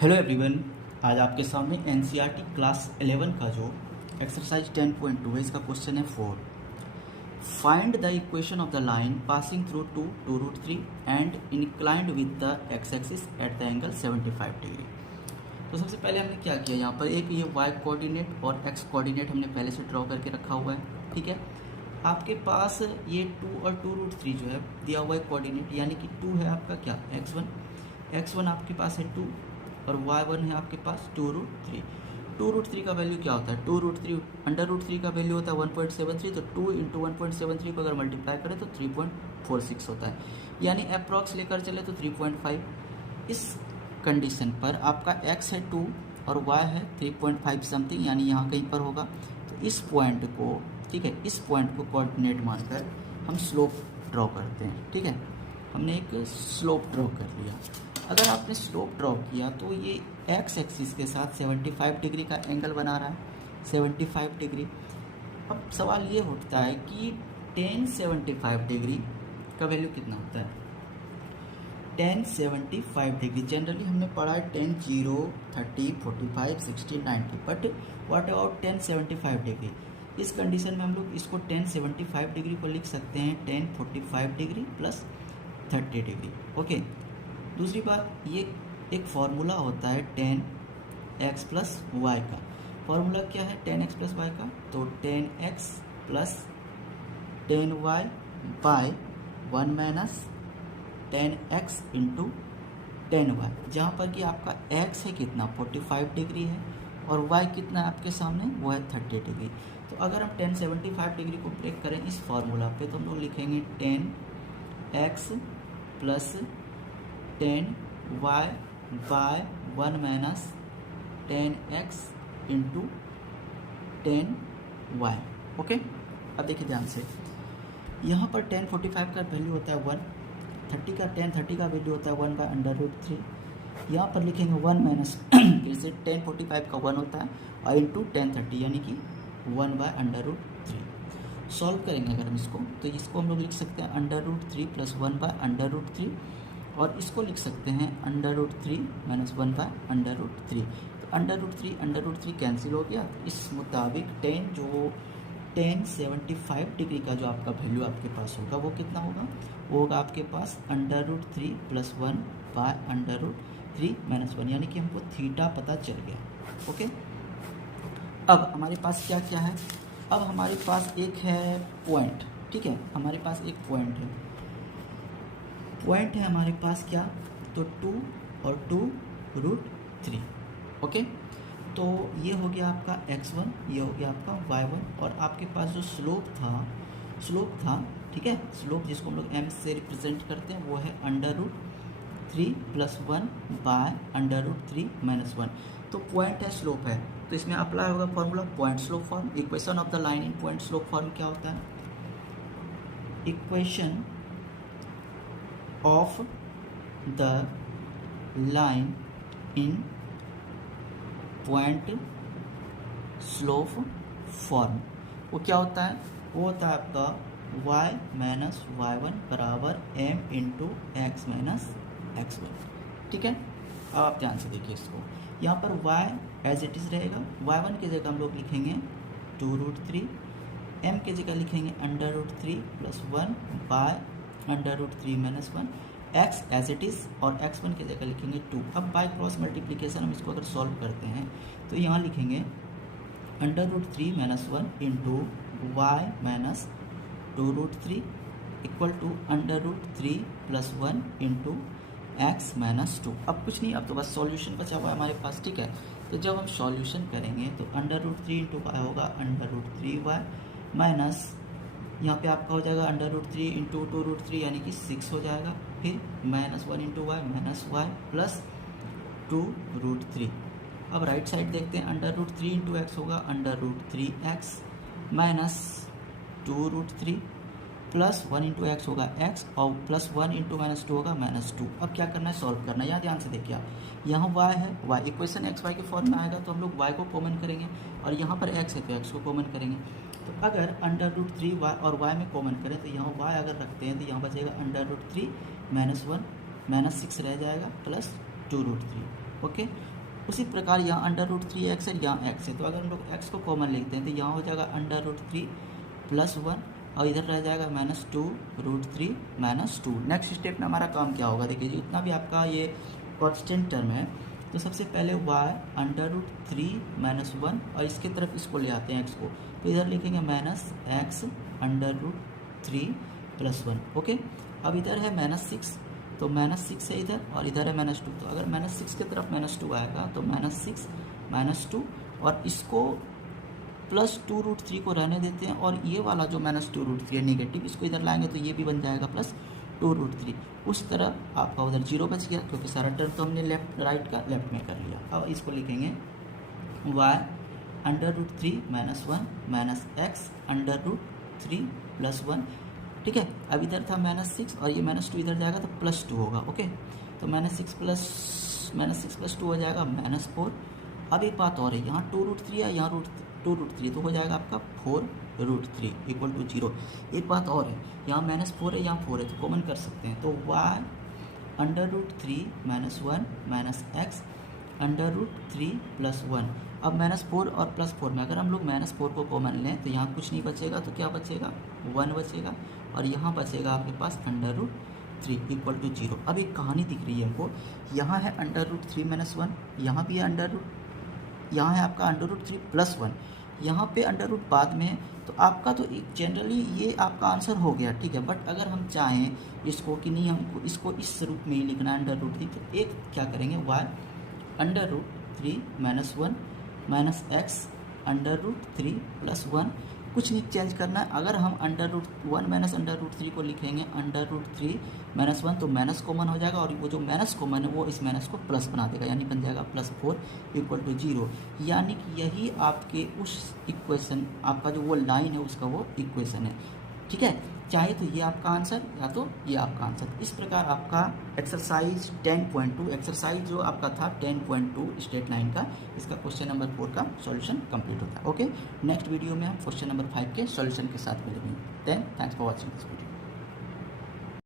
Hello everyone, आज आपके सामने एनसीईआरटी क्लास 11 का जो एक्सरसाइज 10.2 है, इसका क्वेश्चन है 4। Find the equation of the line passing through 2√3 and inclined with the x axis at the angle 75 degree. तो सबसे पहले हमने क्या किया, यहाँ पर एक ये वाई कोऑर्डिनेट और एक्स कोऑर्डिनेट हमने पहले से ड्रॉ करके रखा हुआ है। ठीक है, आपके पास ये 2 और 2√3 जो है दिया हुआ है कोऑर्डिनेट, यानी कि 2 है आपका क्या x1 आपके पास है 2 और y1 है आपके पास 2√3। 2√3 का वैल्यू क्या होता है, 2√3 अंडर√3 का वैल्यू होता है 1.73, तो 2 इंटू 1.73 को अगर मल्टीप्लाई करें तो 3.46 होता है, यानी अप्रॉक्स लेकर चले तो 3.5। इस कंडीशन पर आपका x है 2 और y है 3.5 समथिंग, यानी यहाँ कहीं पर होगा। तो इस पॉइंट को, ठीक है, इस पॉइंट को कोऑर्डिनेट मानकर हम स्लोप ड्रॉ करते हैं। ठीक है, हमने एक स्लोप ड्रॉ कर लिया। अगर आपने स्लोप ड्रॉ किया तो ये एक्स एक्सिस के साथ 75 डिग्री का एंगल बना रहा है, 75 डिग्री। अब सवाल ये उठता है कि tan 75 डिग्री का वैल्यू कितना होता है। tan 75 डिग्री जनरली हमने पढ़ा है tan 0, 30, 45, 60, 90, but what about tan 75 degree. इस कंडीशन में हम लोग इसको tan 75 डिग्री को लिख सकते हैं tan 45 degree plus 30 degree. Okay, दूसरी बात, ये एक फार्मूला होता है tan x प्लस वाई का। फार्मूला क्या है tan x प्लस वाई का, तो tan x plus tan y by 1 minus tan x into tan y, जहाँ पर कि आपका x है कितना 45 डिग्री है और y कितना है आपके सामने, वो है 30 डिग्री। तो अगर हम tan 75 डिग्री को ब्रेक करें इस फार्मूला पे, तो हम लोग लिखेंगे tan x plus tan y by 1 minus tan x into tan y। Okay, अब देखिए ध्यान से, यहाँ पर tan 45 का वैल्यू होता है 1, tan 30 का वैल्यू होता है 1 बाय अंडर√3। यहाँ पर लिखेंगे 1 माइनस फिर से tan 45 का 1 होता है और इंटू tan 30, यानी कि 1 बाय अंडर√3। सॉल्व करेंगे अगर हम इसको, तो इसको हम लोग लिख सकते हैं अंडर√3 प्लस 1 बाय अंडर√3, और इसको लिख सकते हैं अंडर√3 माइनस 1 बाय अंडर√3। तो अंडर√3 कैंसिल हो गया। इस मुताबिक tan 75 डिग्री का जो आपका वैल्यू आपके पास होगा वो कितना होगा, वो होगा आपके पास अंडर√3 प्लस 1 बाय अंडर√3 माइनस 1, यानी कि हमको थीटा पता चल गया। ओके, अब हमारे पास क्या क्या है, अब हमारे पास एक है पॉइंट। ठीक है, हमारे पास एक पॉइंट है हमारे पास क्या, तो 2 और 2√3। ओके, तो ये हो गया आपका x1, ये हो गया आपका y1, और आपके पास जो स्लोप था, ठीक है, स्लोप जिसको हम लोग m से रिप्रेजेंट करते हैं वो है अंडर√3 प्लस 1 बाय अंडर√3 माइनस 1। तो पॉइंट है, स्लोप है, तो इसमें अप्लाई होगा formula point slope form. Equation of the line in point slope form क्या होता है, equation of the line in point slope form, वो क्या होता है, वो होता है आपका y माइनस y1 बराबर m into X minus x1। ठीक है, अब आप ध्यान से देखिए इसको, यहाँ पर y एज इट इज़ रहेगा, y1 की जगह हम लोग लिखेंगे 2√3, m की जगह लिखेंगे अंडर√3 प्लस 1 बाय अंडर√3 minus 1, x as it is, और x1 की जगह लिखेंगे 2। अब बाय क्रॉस मल्टीप्लिकेशन हम इसको अगर सॉल्व करते हैं तो यहाँ लिखेंगे अंडर√3 minus 1 into Y minus 2√3 equal to अंडर√3 प्लस 1 इंटू एक्स माइनस 2। अब कुछ नहीं, अब तो बस सॉल्यूशन बचा हुआ है हमारे पास। ठीक है, तो जब हम सॉल्यूशन करेंगे तो अंडर√3 इंटू वाई होगा अंडर√3y माइनस, यहाँ पे आपका हो जाएगा अंडर√3 इंटू 2√3, यानी कि 6 हो जाएगा, फिर minus 1 into Y minus Y plus 2√3। अब राइट साइड देखते हैं, अंडर√3 इंटू एक्स होगा अंडर√3x माइनस 2√3 प्लस 1 इंटू एक्स होगा x, और प्लस 1 इंटू माइनस 2 होगा माइनस 2। अब क्या करना है, सॉल्व करना है। यहाँ ध्यान से देखिए आप, यहाँ y है, y इक्वेशन एक्स वाई के फॉर्म में आएगा तो हम लोग y को कॉमन करेंगे, और यहाँ पर x है तो x को कॉमन करेंगे। तो अगर अंडर√3 y और y में कॉमन करें तो यहाँ y अगर रखते हैं तो यहाँ बचेगा अंडर√3 माइनस 1 माइनस 6 रह जाएगा प्लस 2√3। ओके, उसी प्रकार यहाँ अंडर रूट 3x है, यहाँ x है, तो अगर हम लोग x को कॉमन लेते हैं तो यहाँ हो जाएगा अंडर रूट 3 प्लस 1 और इधर रह जाएगा -2 रूट 3 -2। नेक्स्ट स्टेप में हमारा काम क्या होगा, देखिए जितना भी आपका ये कॉन्स्टेंट टर्म है तो सबसे पहले y अंडर रूट 3 -1 और इसके तरफ इसको ले आते हैं x को, तो इधर लिखेंगे -x under root 3 plus 1। Okay, अब इधर है -6 तो -6 है इधर और इधर है -2, तो अगर -6 की तरफ -2 आएगा तो -6 -2 और इसको +2 रूट 3 को रहने देते हैं और ये वाला जो -2 रूट 3 है नेगेटिव, इसको इधर लाएंगे तो ये भी बन जाएगा +2 रूट 3। उस तरह आपका उधर 0 बच गया क्योंकि सारा टर्म तो हमने लेफ्ट राइट का लेफ्ट में कर लिया। अब इसको लिखेंगे y under root 3 -1 -x under root 3 plus 1। ठीक है, अब इधर था -6 और ये -2 इधर जाएगा तो +2 होगा। ओके, तो -6 प्लस 2 हो जाएगा -4। अब एक बात और है, यहाँ 2 रूट 3 है, यहाँ 2 रूट 3, तो हो जाएगा आपका 4 रूट 3 इक्वल टू 0। एक बात और है, यहाँ -4 है, यहाँ 4 है, तो कॉमन कर सकते हैं, तो y under root 3 -1 -x under root 3 plus 1। अब -4 और +4 में अगर हम लोग -4 को कॉमन लें तो यहाँ कुछ नहीं बचेगा, तो क्या बचेगा 1 बचेगा और यहाँ बचेगा आपके पास अंडर रूट 3 इक्वल टू 0। अब एक कहानी दिख रही है हमको, यहाँ है अंडर रूट 3 -1, यहाँ भी है अंडर रूट, यहाँ है आपका अंडर रूट 3 प्लस 1, यहाँ पे अंडर रूट बाद में है, तो आपका तो जनरली ये आपका आंसर हो गया। ठीक है, बट अगर हम चाहें इसको कि नहीं हमको इसको इस रूप में ही लिखना है अंडर रूट 3, तो एक क्या करेंगे y under root 3 -1 -x under root 3 plus 1, कुछ नहीं चेंज करना है। अगर हम under root 1 minus under root 3 को लिखेंगे अंडर रूट 3 -1, तो माइनस कॉमन हो जाएगा और वो जो माइनस कॉमन है वो इस माइनस को प्लस बना देगा, यानी बन जाएगा +4 इक्वल टू 0। यानी कि यही आपके उस इक्वेशन, आपका जो वो लाइन है उसका वो इक्वेशन है। ठीक है, चाहे तो ये आपका आंसर या तो ये आपका आंसर। इस प्रकार आपका एक्सरसाइज 10.2 एक्सरसाइज जो आपका था 10.2 स्ट्रेट लाइन का, इसका क्वेश्चन नंबर 4 का सॉल्यूशन कंप्लीट होता है। ओके, नेक्स्ट वीडियो में हम क्वेश्चन नंबर 5 के सॉल्यूशन के साथ मिलेंगे। Then thanks for watching this video.